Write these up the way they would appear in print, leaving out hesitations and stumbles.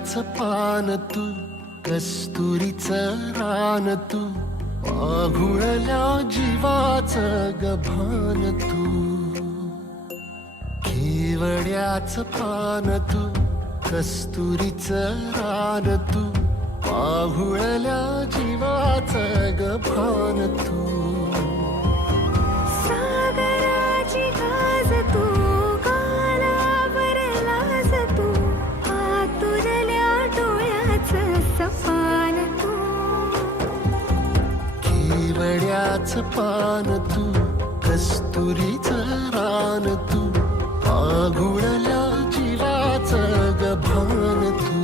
केवड्याचं पान तू, कस्तुरीचं रान तू, आघुळल्या जीवाचं गभान तू. केवड्याचं पान तू, कस्तुरीचं रान तू, आघुळल्या जीवाचं गभान तू. सागराची गाज तू, गालावर लाज तू, आतुरल्या डोळ्याचं सपान तू. केवड्याचं पान तू, कस्तुरीचं रान तू, आघुळल्या जीवाचं गभान तू.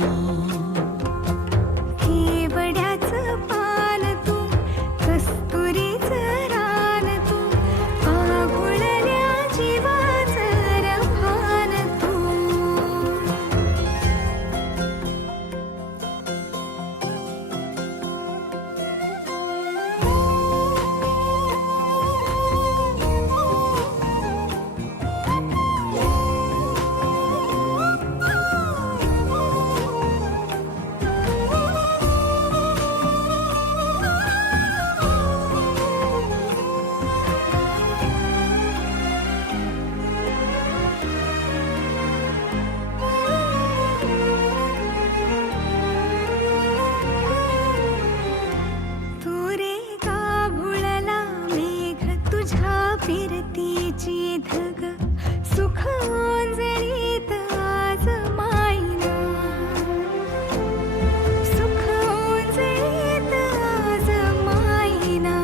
केवड्याचं पान तू, कस्तुरीचं रान तू, आघुळल्या जीवाचं रभान तू. फिरतीची धग सुख ओंजळीत आज मायना, सुख ओंजळीत आज मायना.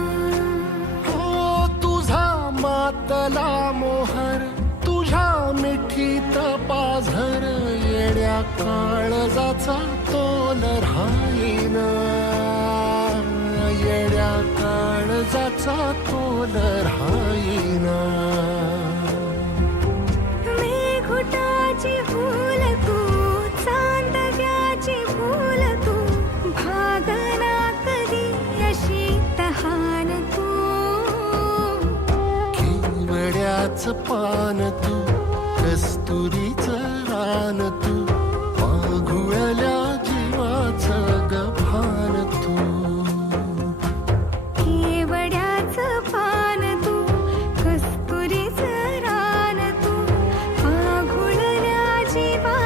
हो तुझा मातला मोहर, तुझ्या मिठीत पाझर, येड्या काळजाचा तोल राहीना, येड्या काळजाचा तोल राहीना. मेघुटाची फूल तू, चांदव्याची फूल तू, भागना कधी अशी तहान तू. केवड्याचं पान तू, कस्तुरीचं रान तू, आघुळल्या जीवाचं गभान तू. केवड्याचं पान तू, कस्तुरीचं रान तू, आघुळल्या जीवा